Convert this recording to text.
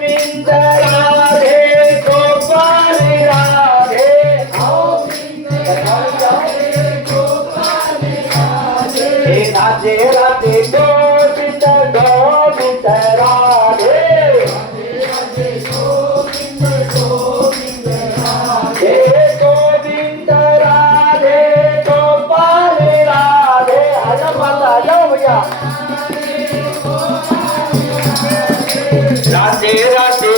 गोविंद राधे गोपाल राधे हे राधे राधे गोविंद गोविंद राधे हे गोविंद राधे गोपाल राधे आजा माता जाओ भैया राधे राधे